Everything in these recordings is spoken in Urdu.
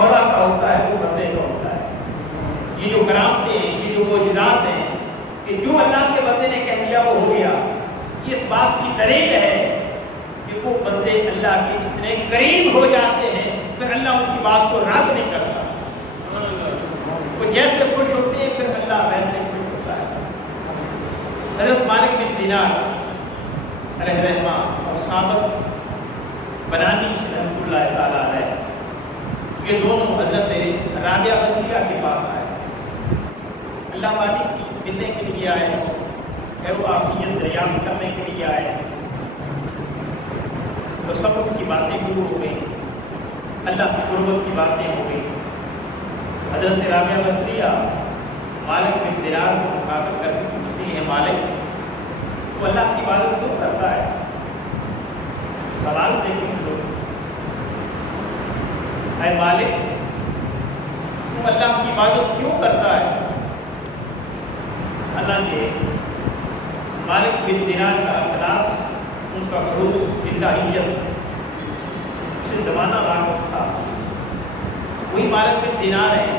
کا ہوتا ہے وہ بندے کا ہوتا ہے۔ یہ جو کرامتیں ہیں، یہ جو معجزات ہیں کہ جو اللہ کے بندے نے کہہ دیا وہ ہو گیا، یہ اس بات کی دلیل ہے کہ وہ بندے اللہ کے اتنے قریب ہو جاتے ہیں پھر اللہ ان کی بات کو رد نہیں کرتا۔ وہ جیسے خوش ہوتے ہیں پھر اللہ ویسے خوش ہوتا ہے۔ حضرت مالک بن دینار علیہ رحمہ اور ثابت بنانی رحمۃ اللہ تعالیٰ علیہ، یہ دونوں حضرت رابعہ بصریہ کے پاس آئے۔ اللہ والی تھی، ملنے کے لیے آئے، خیر و عافیت دریافت کرنے کے لیے آئے۔ تصوف کی باتیں شروع ہو گئی، اللہ کی قربت کی باتیں ہو گئی۔ حضرت رابعہ بصریہ مالک بن دینار کو مخاطب کر کے پوچھتی ہیں، مالک تو اللہ کی عبادت کیوں کرتا ہے؟ سوال دیکھیں لوگ، اے مالک تم اللہ کی عبادت کیوں کرتا ہے؟ حالانکہ مالک بن دینار کا اخلاص، ان کا خلوص الہیت سے زمانہ واقف تھا۔ وہی مالک بن دینار ہے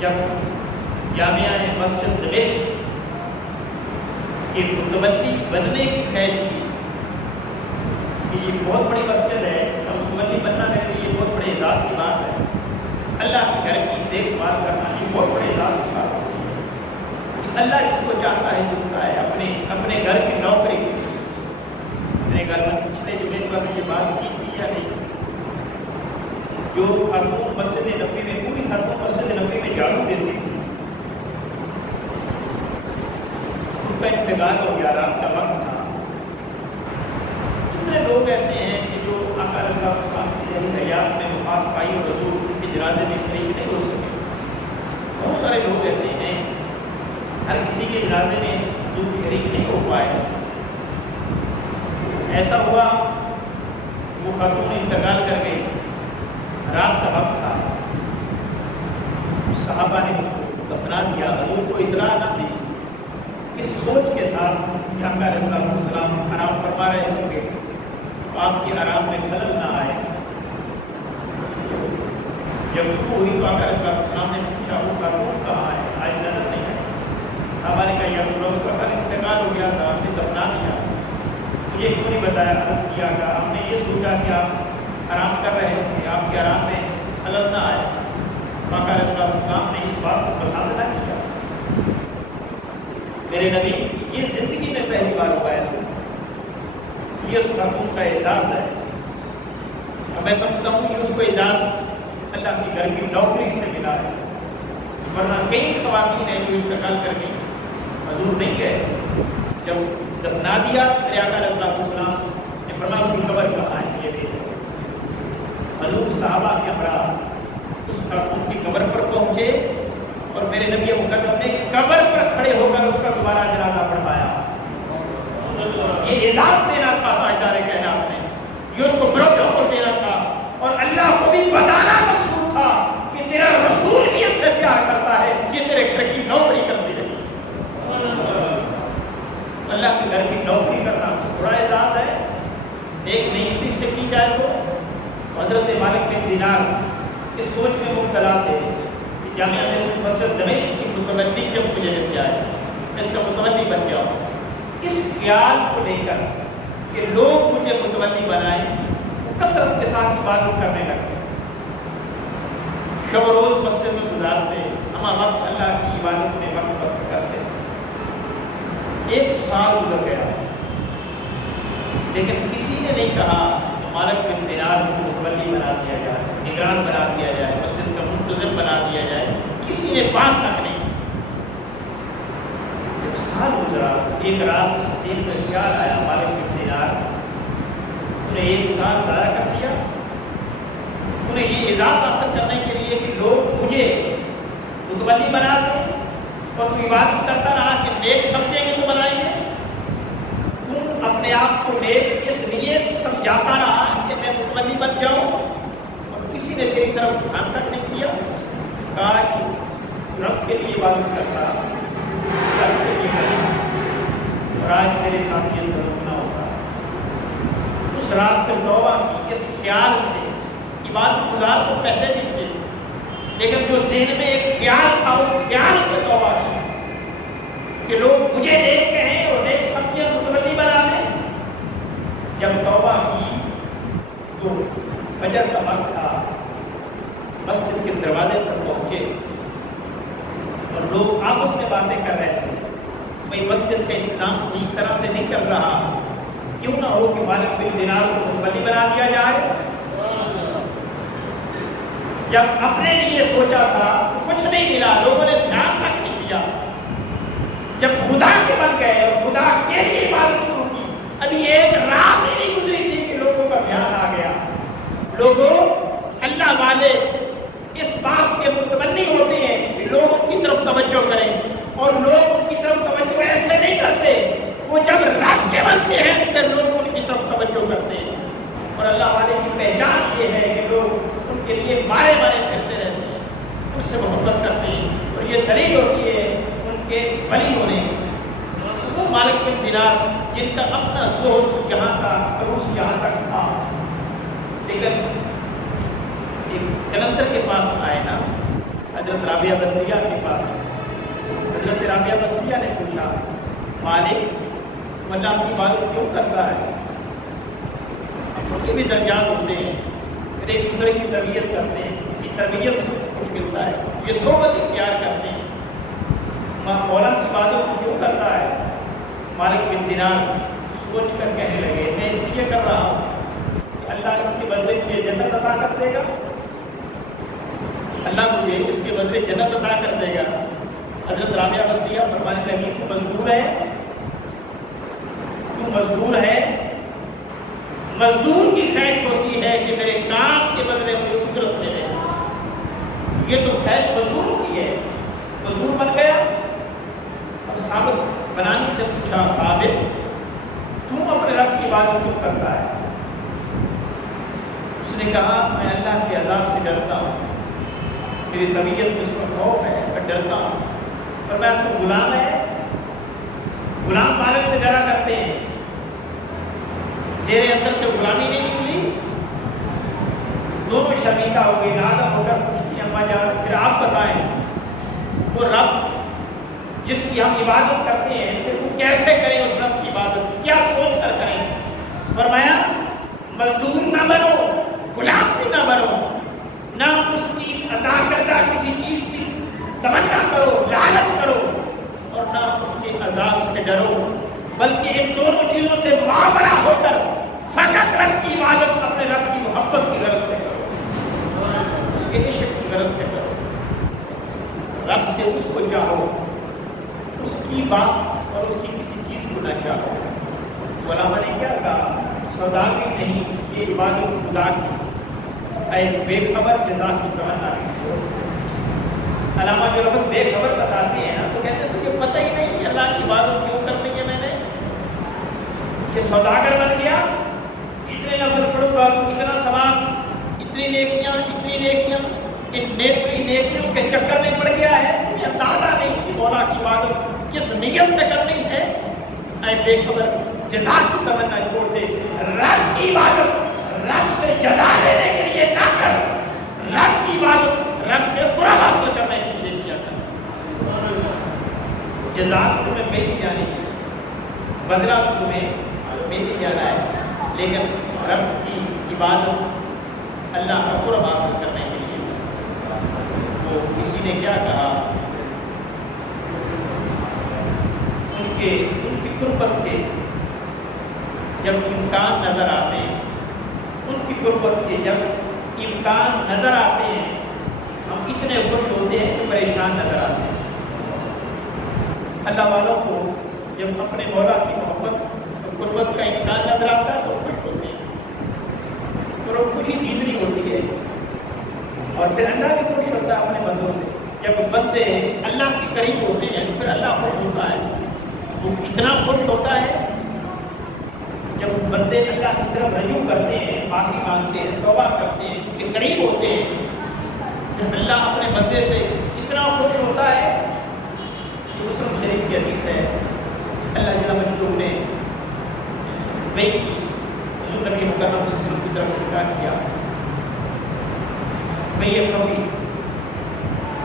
جب جامعہ مسجد دمشق کے متولی بننے کی خواہش کی کہ یہ بہت بڑی مسجد ہے، اس کا متولی بننا میرے لیے یہ بہت بڑے اعزاز کی بات ہے، اللہ کے گھر کی دیکھ بھال کرنا یہ بہت بڑے اعزاز کی بات ہے۔ اللہ جس کو چاہتا ہے چنتا ہے، اپنے گھر کی نوکری۔ میرے گھر میں پچھلے جمعے پر یہ بات کی تھی یا نہیں، جو خاتون مسجد نبوی میں، پوری خاتون مسجد نبوی میں جھاڑو دیتی تھی، ان کا انتقال ہو گیا، رات کا وقت تھا۔ کتنے لوگ ایسے ہیں کہ جو آقا علیہ السلام کی ذہنی حیات میں وفات پائی اور حضور کے جنازے میں شریک نہیں ہو سکے۔ بہت سارے لوگ ایسے ہیں، ہر کسی کے جنازے میں حضور شریک نہیں ہو پائے۔ ایسا ہوا وہ خاتون انتقال کر گئی، رات کا وقت تھا، صحابہ نے اس کو دفنا دیا، حضور کو اطلاع نہ دی، اس سوچ کے ساتھ کہ آقا علیہ السلام آرام فرما رہے ہوں گے، آپ کے آرام میں خلل نہ آئے۔ جب صبح ہوئی تو آقا علیہ السلام نے پوچھا وہ خاتون کہاں ہے، آج نظر نہیں ہے۔ صحابہ نے کہا یا رسول اللہ، اس کا کل انتقال ہو گیا تھا، ہم نے دفنا دیا، مجھے کیوں نہیں بتایا؟ عرض کیا کہ ہم نے یہ سوچا کہ آپ آرام کر رہے تھے، آپ کے آرام میں خلل نہ آئے۔ آقا علیہ السلام نے اس بات کو پسند نہ کیا۔ میرے نبی یہ زندگی میں پہلی بار ہوا ایسا، یہ اس خاتون کا اعزاز ہے۔ اب میں سمجھتا ہوں کہ اس کو اعزاز اللہ کی گھر کی نوکری سے ملا ہے، ورنہ کئی خواتین ہیں جو انتقال کر گئی، حضور نہیں گئے۔ جب دفنا دیا میرے آقا علیہ السلام نے فرمایا اس کی قبر کہاں ہے، یہ دیکھو۔ حضور صحابہ کے ہمراہ اس خاتون کی قبر پر پہنچے اور میرے نبی مقدم نے قبر پر کھڑے ہو کر اس کا دوبارہ جنازہ پڑھوایا۔ یہ اعزاز دینا تھا تاجدار کائنات نے، یہ اس کو پروٹوکول دینا تھا، اور اللہ کو بھی بتانا مقصود تھا کہ تیرا رسول بھی اس سے پیار کرتا ہے، یہ تیرے گھر کی نوکری کرتی رہی۔ اللہ کے گھر کی نوکری کرنا تھوڑا اعزاز ہے، ایک نیتی سے کی جائے تو۔ حضرت مالک بن دینار اس سوچ میں مبتلا تھے کہ جامعہ مسجد دمشق کی متولی جب مجھے مل جائے، میں اس کا متولی بن جاؤں، اس خیال کو لے کر کہ لوگ مجھے متولی بنائیں، وہ کثرت کے ساتھ عبادت کرنے لگے، شب و روز مسجد میں گزارتے، ہمہ وقت اللہ کی عبادت میں وقت بسر کرتے۔ 1 سال گزر گیا، لیکن کسی نے نہیں کہا کہ مالک بن دینار کو متولی بنا دیا جائے، نگران بنا دیا جائے، مسجد کا منتظم بنا دیا جائے، کسی نے بات تک نہیں۔ جب سال گزرا، ایک رات ذہن میں خیال آیا مالک بن دینار انہیں 1 سال ضائع کر دیا، انہیں یہ اعزاز حاصل کرنے کے لیے کہ لوگ مجھے متولی بنا دیں اور تو عبادت کرتا رہا کہ نیک سمجھیں گے تو بنائیں گے، تم اپنے آپ کو نیک اس لیے سمجھاتا رہا کہ میں متولی بن جاؤں اور کسی نے تیری طرف دھیان تک نہیں دیا۔ کاش رب کے لیے عبادت کرتا، رب کے لیے کرتا، اور آج تیرے ساتھ یہ سلوک نہ ہوتا۔ اس رات پھر توبہ کی، اس خیال سے عبادت گزار تو پہلے بھی تھے، خیال تھا اس خیال سے توبہ کی کہ لوگ مجھے نیک کہیں اور نیک سمجھیں متولی بنا دیں. جب توبہ کی تو فجر کا وقت تھا, مسجد کے دروازے پر پہنچے اور لوگ آپس میں باتیں کر رہے تھے. بھئی مسجد کا انتظام ٹھیک طرح سے نہیں چل رہا, کیوں نہ ہو کہ مالک بن دینار کو متولی بنا دیا جائے. جب اپنے لیے سوچا تھا تو کچھ نہیں ملا, لوگوں نے دھیان تک نہیں دیا. جب خدا کے بن گئے اور خدا کے لیے عبادت شروع کی, ابھی ایک رات ہی نہیں گزری تھی کہ لوگوں کا دھیان آ گیا. لوگوں اللہ والے اس بات کے متمنی ہوتے ہیں کہ لوگ ان کی طرف توجہ کریں, اور لوگ ان کی طرف توجہ ایسے نہیں کرتے. وہ جب رب کے بنتے ہیں تو پھر لوگ ان کی طرف توجہ کرتے ہیں. اور اللہ والے کی پہچان یہ ہے کہ لوگ ان کے لیے مارے پھرتے رہتے ہیں, اس سے محبت کرتے ہیں, اور یہ دلیل ہوتی ہے ان کے ولی ہونے. وہ مالک بن دینار جن کا اپنا زہد یہاں تھا, خلوص یہاں تک تھا, لیکن ایک کلندر کے پاس آئے نا, حضرت رابعہ بصریہ کے پاس. حضرت رابعہ بصریہ نے پوچھا, مالک اللہ کی عبادت کیوں کرتا ہے؟ ان کے بھی درجات ہوتے ہیں, پھر ایک دوسرے کی تربیت کرتے ہیں, اسی تربیت سے کچھ ملتا ہے, یہ صحبت اختیار کرتے ہیں. مولا کی عبادت کیوں کرتا ہے؟ مالک بن دینار سوچ کر کہنے لگے, میں اس لیے کر رہا ہوں کہ اللہ اس کے بدلے مجھے جنت عطا کر دے گا. اللہ مجھے اس کے بدلے جنت عطا کر دے گا. حضرت رابعہ بصریہ فرمانے لگی, تو مزدور ہے, تو مزدور ہے. مزدور کی خواہش ہوتی ہے کہ میرے کام کے بدلے مجھے اجرت ملے. یہ تو خواہش مزدور کی ہے. مزدور بن گیا اور ثابت بنانی سے پوچھا, ثابت تم اپنے رب کی عبادت کیوں کرتا ہے؟ اس نے کہا, میں اللہ کے عذاب سے ڈرتا ہوں, میری طبیعت میں اس کا خوف ہے, میں ڈرتا ہوں. فرمایا تو غلام ہے, غلام مالک سے ڈرا کرتے ہیں, تیرے اندر سے غلامی نہیں نکلی. دونوں شرمندہ ہو گئے, نادم ہو کر پوچھتی اماں جان, پھر آپ بتائیں وہ رب جس کی ہم عبادت کرتے ہیں, پھر وہ کیسے کریں اس رب کی عبادت, کیا سوچ کر کریں؟ فرمایا مزدور نہ بنو, غلام بھی نہ بنو, نہ اس کی عطا کردہ کسی چیز کی تمنا کرو, لالچ کرو, اور نہ اس کے عذاب سے ڈرو, بلکہ ان دونوں چیزوں سے ماورا ہو کر فقط رب کی عبادت اپنے رب کی محبت کی غرض سے کرو, اس کے عشق کی غرض سے کرو. رب سے اس کو چاہو, اس کی بات اور اس کی کسی چیز کو نہ چاہو. علماء نے کیا کہا, سوداگری نہیں, یہ عبادت خدا کی. اے بے خبر جزا کی تمنا چھوڑ. علامہ جو لوگ بے خبر بتاتے ہیں نا, تو کہتے ہیں تجھے پتہ ہی نہیں کہ اللہ کی عبادت کیوں کرنی ہے. میں نے کہ سوداگر بن گیا, اتنے نفل پڑھوں گا تو اتنا ثواب, اتنی نیکیاں, ان نیکیوں کے چکر میں پڑ گیا ہے. تمہیں اندازہ نہیں کہ مولا کی عبادت کس نیت سے کرنی ہے. اے بے خبر جزا کی تمنا چھوڑ دے. رب کی عبادت رب سے جزا لینے کے لیے نہ کر, رب کی عبادت رب کے برا حاصل کرنے کے لیے کیا کر. جزا تو تمہیں مل ہی جانی ہے, بدلہ تو تمہیں مل ہی جانا ہے, لیکن رب کی عبادت اللہ کا قرب حاصل کرنے کے لیے. تو کسی نے کیا کہا, ان کی قربت کے جب امکان نظر آتے ہیں, ان کی قربت کے جب امکان نظر آتے ہیں, ہم اتنے خوش ہوتے ہیں کہ پریشان نظر آتے ہیں. اللہ والوں کو جب اپنے مولا کی محبت اور قربت کا امکان نظر آتا ہے تو خوش ہوتے ہیں, اور وہ خوشی جیتنی ہوتی ہے. اور پھر اللہ بھی خوش ہوتا ہے اپنے بندوں سے. جب بندے اللہ کے قریب ہوتے ہیں تو پھر اللہ خوش ہوتا ہے. وہ اتنا خوش ہوتا ہے جب بندے اللہ کی طرف رجوع کرتے ہیں, معافی مانگتے ہیں, توبہ کرتے ہیں, اس کے قریب ہوتے ہیں. جب اللہ اپنے بندے سے اتنا خوش ہوتا ہے کہ مسلم شریف کی حدیث ہے, اللہ جل مجدہ نے وہی کی, حضور نبی مکرم صلی اللہ علیہ وسلم کی طرف نکاح کیا. میں یہ خفی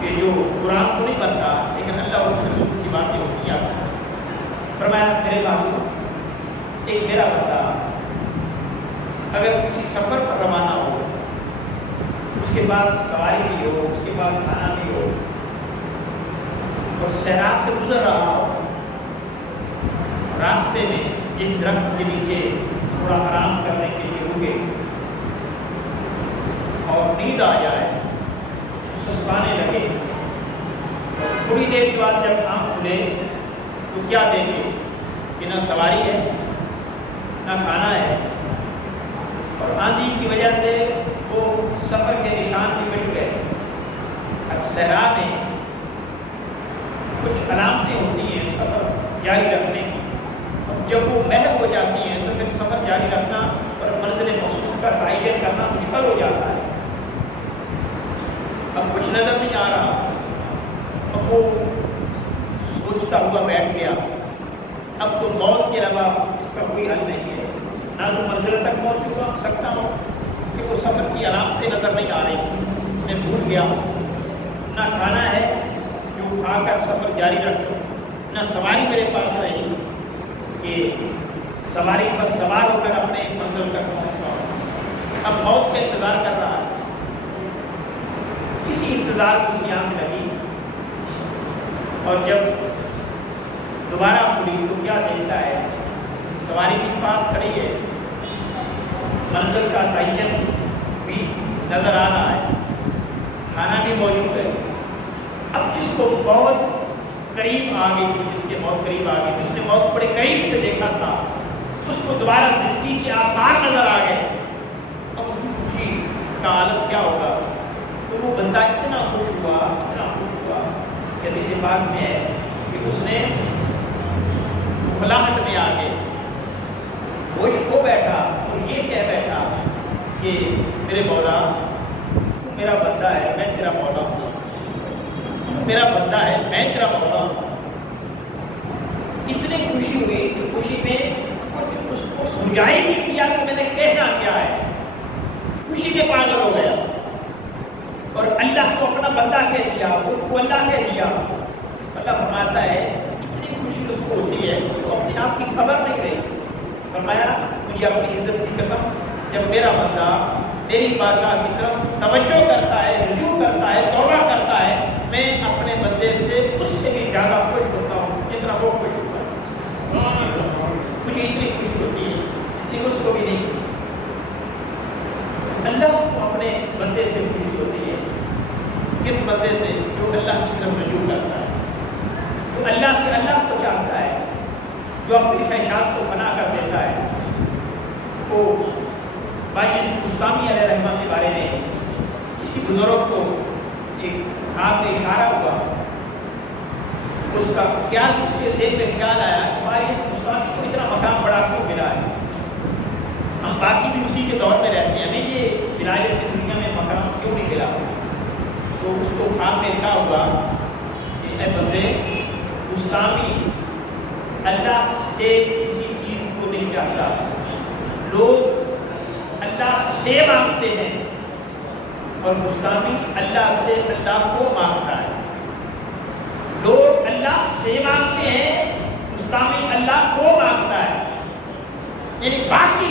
کہ جو قرآن کو نہیں بنتا لیکن اللہ اور اس کے رسول کی باتیں ہوتی ہیں آپ سے. فرمایا میرے بھائیو، ایک میرا بندہ اگر کسی سفر پر روانہ ہو، اس کے پاس سواری بھی ہو، اس کے پاس کھانا بھی ہو، اور صحرا سے گزر رہا ہو، راستے میں ایک درخت کے نیچے تھوڑا آرام کرنے کے لیے رکے اور نیند آ جائے، سستانے لگے، تھوڑی دیر کے بعد جب آنکھ کھلے تو کیا دیکھے کہ نہ سواری ہے نہ کھانا ہے، اور آندھی کی وجہ سے وہ سفر کے نشان بھی مٹ گئے. اب صحرا میں کچھ علامتیں ہوتی ہیں سفر جاری رکھنے کی، جب وہ محو ہو جاتی ہیں تو پھر سفر جاری رکھنا اور منزل موصول کا تعین کرنا مشکل ہو جاتا ہے. اب کچھ نظر نہیں آ رہا، اب وہ سوچتا ہوا بیٹھ گیا، اب تو موت کے علاوہ اس کا کوئی حل نہیں ہے، نہ تو منزل تک پہنچ سکتا ہوں کہ وہ سفر کی علامتیں نظر نہیں آ رہی، میں بھول گیا ہوں، نہ کھانا ہے جو کھا کر سفر جاری رکھ سکوں، نہ سواری میرے پاس رہی کہ سواری پر سوار ہو کر اپنے منزل تک پہنچ پاؤں. اب موت کا انتظار کر رہا ہے. اسی انتظار کو اس کی آنکھ لگی اور جب دوبارہ کھلی تو کیا دیکھتا ہے، سواری بھی پاس کھڑی ہے، منزل کا تعین بھی نظر آ رہا ہے، کھانا بھی موجود ہے. اب جس کو موت قریب آ گئی تھی، جس کے موت قریب آ گئی تھی، اس نے موت بڑے قریب سے دیکھا تھا، اس کو دوبارہ زندگی کے آثار نظر آ گئے. اب اس کی خوشی کا عالم کیا ہوگا؟ تو وہ بندہ اتنا خوش ہوا کہ حدیث پاک میں ہے کہ اس نے خلاہٹ میں آ کے ہوش کھو بیٹھا اور یہ کہہ بیٹھا کہ میرے مولا تو میرا بندہ ہے، میں تیرا مولا ہوں، تو میرا بندہ ہے، میں تیرا مولا ہوں. اتنی خوشی ہوئی، اتنی خوشی میں کچھ اس کو سمجھائی نہیں دیا کہ میں نے کہنا کیا ہے، خوشی میں پاگل ہو گیا اور اللہ کو اپنا بندہ کہہ دیا، خود کو اللہ کہہ دیا. اللہ فرماتا ہے اتنی خوشی اس کو ہوتی ہے، اس کو اپنے آپ کی خبر نہیں رہی. فرمایا مجھے اپنی عزت کی قسم، جب میرا بندہ میری بارگاہ کی طرف توجہ کرتا ہے، رجوع کرتا ہے، توبہ کرتا ہے، میں اپنے بندے سے اس سے بھی زیادہ خوش ہوتا ہوں جتنا وہ خوش ہوتا ہے. مجھے اتنی خوشی ہوتی ہے جتنی اس کو بھی نہیں ہوتی. اللہ کو اپنے بندے سے خوشی ہوتی ہے. کس بندے سے؟ جو اللہ کی طرف رجوع کرتا ہے، جو اللہ سے اللہ کو چاہتا ہے، جو اپنی خواہشات کو فنا کر دیتا ہے. وہ باجی بستامی علیہ رحمہ کے بارے میں کسی بزرگ کو ایک خواب میں اشارہ ہوا، اس کا خیال، اس کے ذہن میں خیال آیا کہ باجی بستامی کو اتنا مقام بڑا کیوں ملا ہے، ہم باقی بھی اسی کے دور میں رہتے ہیں، ہمیں یہ ولایت کی دنیا میں مقام کیوں نہیں ملا. تو اس کو خواب میں کہا ہوا کہ اے بندے، بستامی اللہ سے کسی چیز کو نہیں چاہتا، لوگ اللہ سے مانگتے ہیں اور بستامی اللہ سے اللہ کو مانگتا ہے. لوگ اللہ سے مانگتے ہیں، بستامی اللہ کو مانگتا ہے. یعنی باقی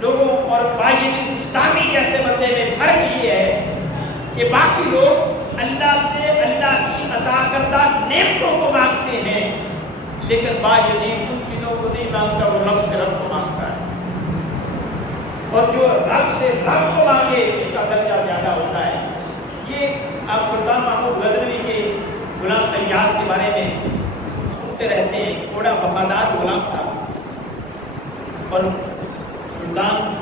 لوگوں اور باجی بستامی جیسے بندے میں فرق یہ ہے کہ باقی لوگ اللہ سے اللہ کی عطا کردہ نعمتوں کو مانگتے ہیں، لیکن باجی ان چیزوں کو نہیں مانگتا، وہ رب سے رب کو مانگتا ہے. اور جو رب سے رب کو مانگے اس کا درجہ زیادہ ہوتا ہے. یہ آپ سلطان محمود غزنوی کے غلام ایاز کے بارے میں سنتے رہتے ہیں. بڑا وفادار غلام تھا اور سلطان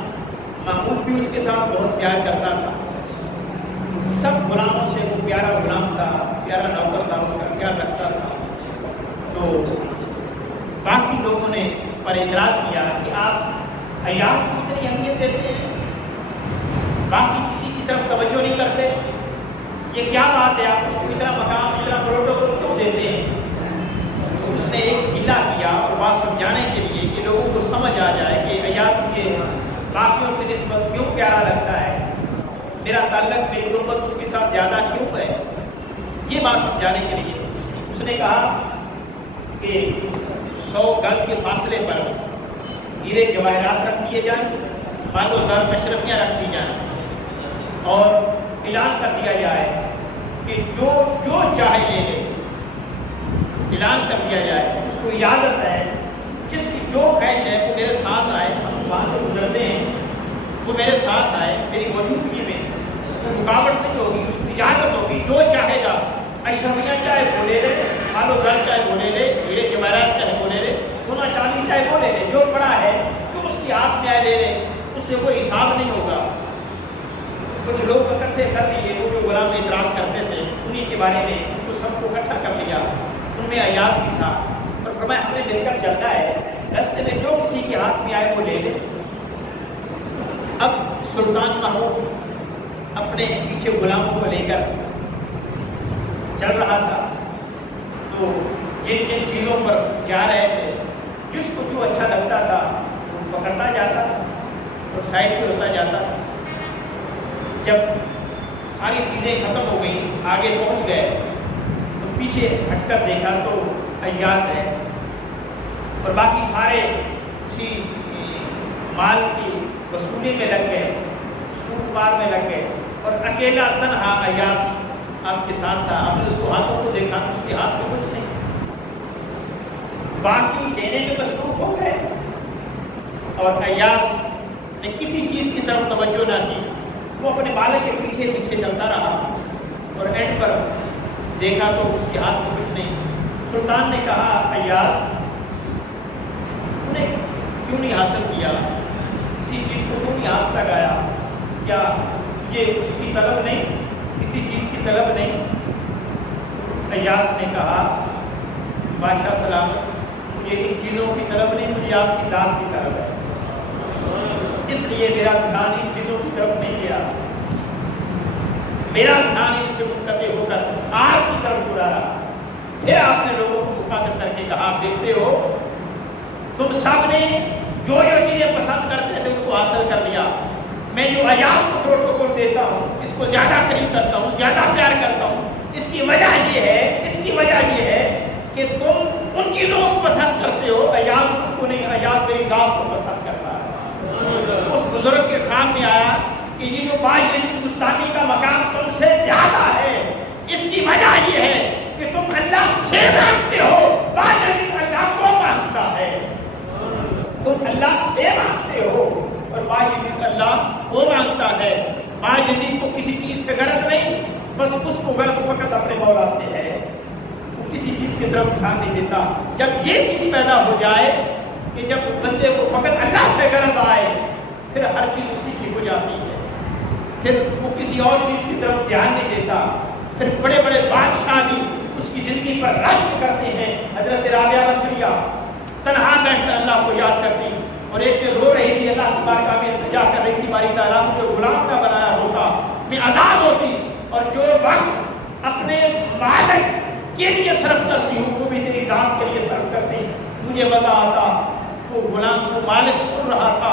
محمود بھی اس کے ساتھ بہت پیار کرتا تھا. سب غلاموں سے وہ پیارا غلام تھا، پیارا نوکر تھا، اس کا خیال رکھتا تھا. تو باقی لوگوں نے اس پر اعتراض کیا کہ آپ ایاز کو اتنی اہمیت دیتے ہیں، باقی کسی کی طرف توجہ نہیں کرتے، یہ کیا بات ہے، آپ اس کو اتنا مقام، اتنا پروٹوکول کیوں دیتے ہیں؟ اس نے ایک ہلا کیا اور بات سمجھانے کے لیے کہ لوگوں کو سمجھ آ جائے کہ ایاز مجھے باقیوں کی نسبت کیوں پیارا لگتا ہے، میرا تعلق، میری غربت اس کے ساتھ زیادہ کیوں ہے. یہ بات سمجھانے کے لیے اس نے کہا کہ 100 گز کے فاصلے پر ہیرے جواہرات رکھ دیے جائیں، مال و زر مشرفیاں رکھ دی جائیں اور اعلان کر دیا جائے کہ جو چاہے لے لے۔ اعلان کر دیا جائے، اس کو اجازت ہے، جس کی جو خواہش ہے وہ میرے ساتھ آئے، ہم وہاں سے گزرتے ہیں وہ میرے ساتھ آئے، میری موجودگی میں کوئی رکاوٹ نہیں ہوگی، اس کو اجازت ہوگی، جو چاہے گا اشرفیاں چاہے وہ لے لے، مال و زر چاہے وہ لے لے، ہیرے جواہرات چاہے وہ لے لے، سونا چاندی چاہے وہ لے لے، جو پڑا ہے جو اس کے ہاتھ میں آئے لے لے، اس سے کوئی حساب نہیں ہوگا۔ کچھ لوگ اکٹھے کر لیے، وہ جو غلام اعتراض کرتے تھے انہی کے بارے میں تو سب کو اکٹھا کر لیا، ان میں ایاز بھی تھا، اور فرمایا ہم نے مل کر چلنا ہے، راستے میں جو کسی کے ہاتھ میں آئے وہ لے لے۔ اب سلطان محمود اپنے پیچھے غلاموں کو لے کر چل رہا تھا، تو جن جن چیزوں پر جا رہے تھے جس کو جو اچھا لگتا تھا وہ پکڑتا جاتا تھا اور سائڈ پہ ہوتا جاتا تھا۔ جب ساری چیزیں ختم ہو گئیں، آگے پہنچ گئے تو پیچھے ہٹ کر دیکھا تو ایاز ہے اور باقی سارے اسی مال کی وصولی میں لگ گئے، سود مار میں لگ گئے، اور اکیلا تنہا ایاز آپ کے ساتھ تھا۔ آپ نے اس کو ہاتھوں کو دیکھا تو اس کے ہاتھ میں کچھ نہیں، باقی لینے میں مصروف ہو گئے، اور ایاز نے کسی چیز کی طرف توجہ نہ کی، وہ اپنے مالک کے پیچھے پیچھے چلتا رہا، اور اینڈ پر دیکھا تو اس کے ہاتھ میں کچھ نہیں۔ سلطان نے کہا ایاز تم نے کیوں نہیں حاصل کیا، کسی چیز کو کیوں نہیں ہاتھ لگایا، کیا تجھے اس کی طلب نہیں، کسی چیز کی طلب نہیں؟ ایاز نے کہا بادشاہ سلامت، مجھے ان چیزوں کی طلب نہیں، مجھے آپ کی ذات کی طلب ہے، اس لیے میرا دھیان ان چیزوں کی طرف نہیں گیا، میرا دھیان ان سے منقطع ہو کر آپ کی طرف برا رہا۔ پھر آپ نے لوگوں کو مخاطب کر کے کہا آپ دیکھتے ہو تم سب نے جو چیزیں پسند کرتے تھے ان کو حاصل کر لیا، میں جو ایاز کو پروٹوکول دیتا ہوں، اس کو زیادہ قریب کرتا ہوں، زیادہ پیار کرتا ہوں، اس کی وجہ یہ ہے کہ تم ان چیزوں کو پسند کرتے ہو، ایاز ان کو نہیں، ایاز میری ذات کو پسند کرتا ہے۔ اس بزرگ کے خیال میں آیا کہ یہ جو باعزت گستاخی کا مقام تم سے زیادہ ہے، اس کی وجہ یہ ہے کہ تم اللہ سے مانگتے ہو، باعزت اللہ کو مانگتا ہے، تم اللہ سے مانگتے ہو اور باعزت اللہ کو مانگتا ہے۔ باعزت کو کسی چیز سے غرض نہیں، بس اس کو غرض فقط اپنے مولا سے ہے، وہ کسی چیز کی طرف دھیان نہیں دیتا۔ جب یہ چیز پیدا ہو جائے کہ جب بندے کو فقط اللہ سے غرض آئے، پھر ہر چیز اسی کی ہو جاتی ہے، پھر وہ کسی اور چیز کی طرف دھیان نہیں دیتا۔ پھر بڑے بڑے بادشاہ بھی اس کی زندگی پر رشک کرتے ہیں۔ حضرت رابعہ بصریہ تنہا بیٹھ کر اللہ کو یاد کرتی، اور ایک پہ رو رہی تھی، اللہ کی بارگاہ میں التجا کر رہی تھی، باری تعالیٰ مجھے غلام نہ بنایا ہوتا، میں آزاد ہوتی، اور جو وقت اپنے مالک کے لیے صرف کرتی ہوں وہ بھی تیری ذات کے لیے صرف کرتی، مجھے مزہ آتا۔ وہ غلام کو مالک سن رہا تھا،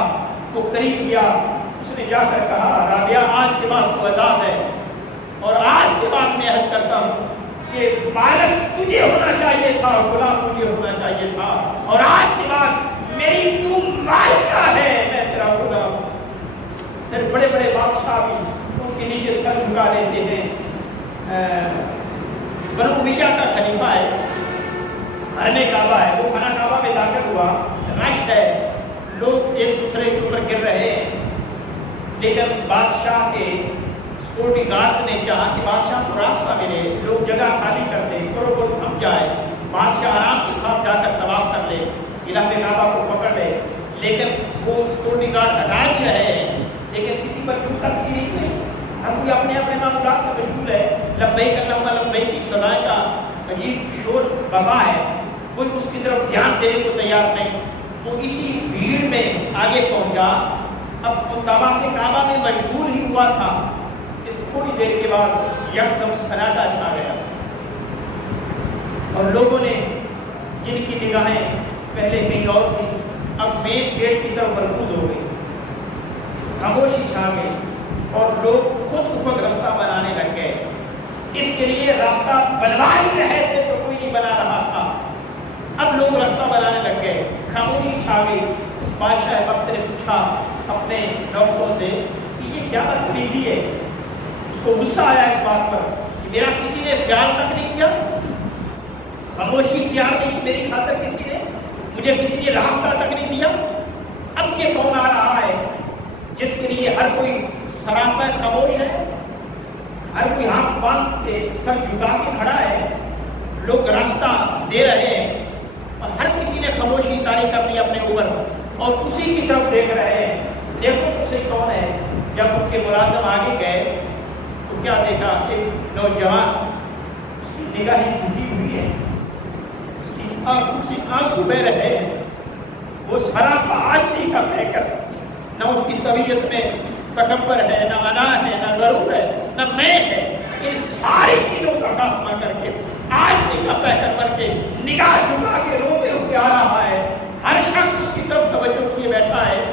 وہ قریب گیا، اس نے جا کر کہا رابعہ آج کے بعد تو آزاد ہے، اور آج کے بعد میں عہد کرتا ہوں کہ مالک تجھے ہونا چاہیے تھا، غلام مجھے ہونا چاہیے تھا، اور آج کے بعد میری تو مالکہ ہے، میں تیرا غلام۔ پھر بڑے بڑے بادشاہ بھی ان کے نیچے سر جھکا لیتے ہیں۔ بنو امیہ کا خلیفہ ہے، حرم کعبہ ہے، وہ خانہ کعبہ میں داخل ہوا، رش ہے، لوگ ایک دوسرے کے اوپر گر رہے ہیں، لیکن بادشاہ کے سیکورٹی گارڈز نے چاہا کہ بادشاہ کو راستہ ملے، لوگ جگہ خالی کر دیں، شور و گل تھم جائے، بادشاہ آرام کے ساتھ جا کر طواف کر لے، علاقے کعبہ کو پکڑ لے، لیکن وہ سیکورٹی گارڈ ہٹا بھی رہے ہیں، لیکن کسی پر چھو تک کی نہیں، ہر کوئی اپنے اپنے معمولات میں مشغول ہے۔ لبیک اللہم لبیک کی صدائے کا عجیب شور بپا ہے، کوئی اس کی طرف دھیان دینے کو تیار نہیں۔ وہ اسی بھیڑ میں آگے پہنچا، اب وہ طواف کعبہ میں مشغول ہی ہوا تھا کہ تھوڑی دیر کے بعد یکدم سناٹا چھا گیا، اور لوگوں نے جن کی نگاہیں پہلے کہیں اور تھی اب مین گیٹ کی طرف مرکوز ہو گئی، خاموشی چھا گئی، اور لوگ خود خود راستہ بنانے لگ گئے۔ اس کے لیے راستہ بنوا ہی رہے تھے تو کوئی نہیں بنا رہا تھا، اب لوگ راستہ بنانے لگ گئے، خاموشی چھا گئی۔ اس بادشاہ وقت نے پوچھا اپنے نوکروں سے کہ یہ کیا بدتمیزی ہے؟ اس کو غصہ آیا اس بات پر کہ میرا کسی نے خیال تک نہیں کیا، خاموشی اختیار نہیں کی میری خاطر کسی نے، مجھے کسی نے راستہ تک نہیں دیا۔ اب یہ کون آ رہا ہے جس کے لیے ہر کوئی سراپا خاموش ہے، ہر کوئی ہاتھ باندھ کے سر جھکا کے کھڑا ہے، لوگ راستہ دے رہے ہیں اور ہر کسی نے خاموشی طاری کر لی اپنے اوپر اور اسی کی طرف دیکھ رہے ہیں۔ دیکھو تو صحیح کون ہے؟ جب ان کے ملازم آگے گئے تو کیا دیکھا کہ نوجوان، اس کی نگاہیں جھکی ہوئی ہے، اس کی آنکھوں سے آنسو بہ رہے ہیں، وہ سراپا عاجزی کا بہ کر، نہ اس کی طبیعت میں تکبر ہے، نہ انا ہے، نہ غرور ہے، نہ میں ہے، ان ساری چیزوں کا خاتمہ کر کے عاجزی کا پیکر بن کے نگاہ جھکا کے روتے ہوئے آ رہا ہے۔ ہر شخص اس کی طرف توجہ کیے بیٹھا ہے۔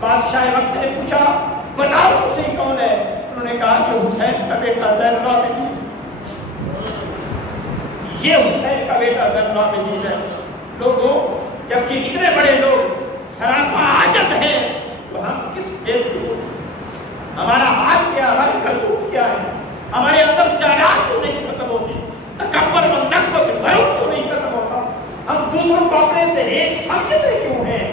بادشاہ وقت نے پوچھا بتاؤ تو صحیح کون ہے؟ انہوں نے کہا کہ حسین کا بیٹا زین العابدین، یہ حسین کا بیٹا زین العابدین ہے۔ لوگوں، جب یہ اتنے بڑے لوگ سراپا عاجز ہیں تو ہم کس بے وقوف، ہمارا حال کیا، ہماری کرتوت کیا ہے، ہمارے اندر سے انات کیوں نہیں ختم ہوتی، تکبر و نخوت غرور کیوں نہیں ختم ہوتا، ہم دوسروں کو اپنے سے ایک سمجھتے کیوں ہیں؟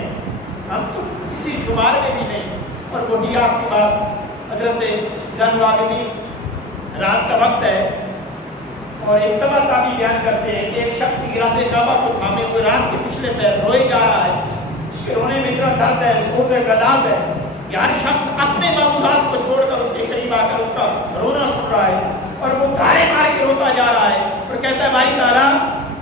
ہم تو کسی شمار میں بھی نہیں۔ اور وہی آپ کی بات، حضرت زین العابدین، رات کا وقت ہے اور ایک طبع تابعی بیان کرتے ہیں کہ ایک شخص غلاف کعبہ کو تھامے ہوئے رات کے پچھلے پیر روئے جا رہا ہے، اس کے رونے میں اتنا درد ہے، سوز ہے، غلاظ ہے، ہر شخص اپنے معمولات کو چھوڑ کر اس کے قریب آ کر اس کا رونا سن رہا ہے اور وہ دھارے مار کے روتا جا رہا ہے اور کہتا ہے باری تعالیٰ،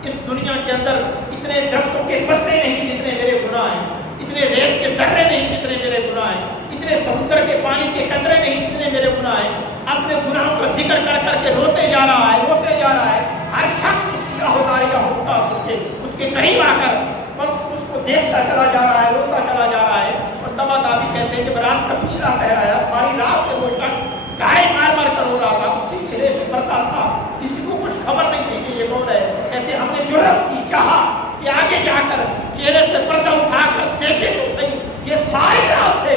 اس دنیا کے اندر اتنے درختوں کے پتے نہیں جتنے میرے گناہ ہیں، اتنے ریت کے ذرے نہیں جتنے میرے گناہ ہیں، اتنے سمندر کے پانی کے قطرے نہیں جتنے میرے گناہ ہیں۔ اپنے گناہوں کا ذکر کر کر کے روتے جا رہا ہے، روتے جا رہا ہے۔ ہر شخص اس کی آہوازاریاں ہوتا سن کے اس کے قریب آ کر بس اس کو دیکھتا چلا جا رہا ہے، روتا چلا جا رہا ہے۔ اور طبع تابعی کہتے ہیں کہ رات کا پچھلا پہر آیا، ساری رات سے وہ شخص دھارے مار مار کر رو رہا تھا، اس کے چہرے پہ پڑتا تھا، کسی کو کچھ خبر نہیں تھی کہ یہ کون ہے۔ کہتے ہم نے جرأت کی، چاہا کہ آگے جا کر چہرے سے پردہ اٹھا کر دیکھے تو صحیح، یہ ساری رات سے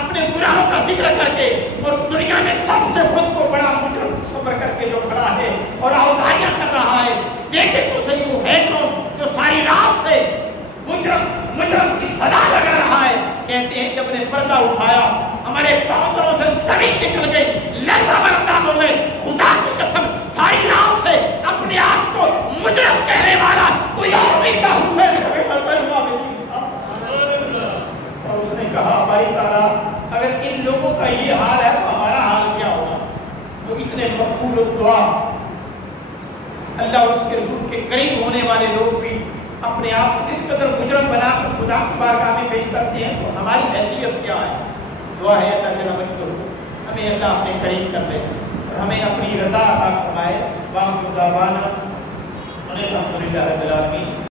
اپنے گناہوں کا ذکر کر کے اور دنیا میں سب سے خود کو بڑا مجرم تصور کر کے جو کھڑا ہے اور آوازاریاں کر رہا ہے، دیکھے تو صحیح وہ ہے کون جو ساری رات سے مجرم کی صدا لگا رہا ہے۔ کہتے ہیں کہ جب نے پردہ اٹھایا ہمارے پاؤں سے زمین نکل گئی، لرزہ بردار ہو گئے۔ خدا کی قسم ساری رات سے اپنے آپ کو مجرم کہنے والا کوئی اور نہیں تھا، حسین کا بیٹا زین العابدین تھا۔ اور اس نے کہا باری تعالیٰ، اگر ان لوگوں کا یہ حال ہے تو ہمارا حال کیا ہوگا؟ وہ اتنے مقبول الدعا، اللہ اور اس کے رسول کے قریب ہونے والے لوگ بھی اپنے آپ کو اس قدر مجرم بنا کر خدا کی بارگاہ میں پیش کرتے ہیں، تو ہماری حیثیت کیا ہے؟ دعا ہے اللہ جل مجدہ ہمیں اللہ اپنے قریب کر لے اور ہمیں اپنی رضا عطا فرمائے۔ وآخر دعوانا الحمدللہ رب العالمین۔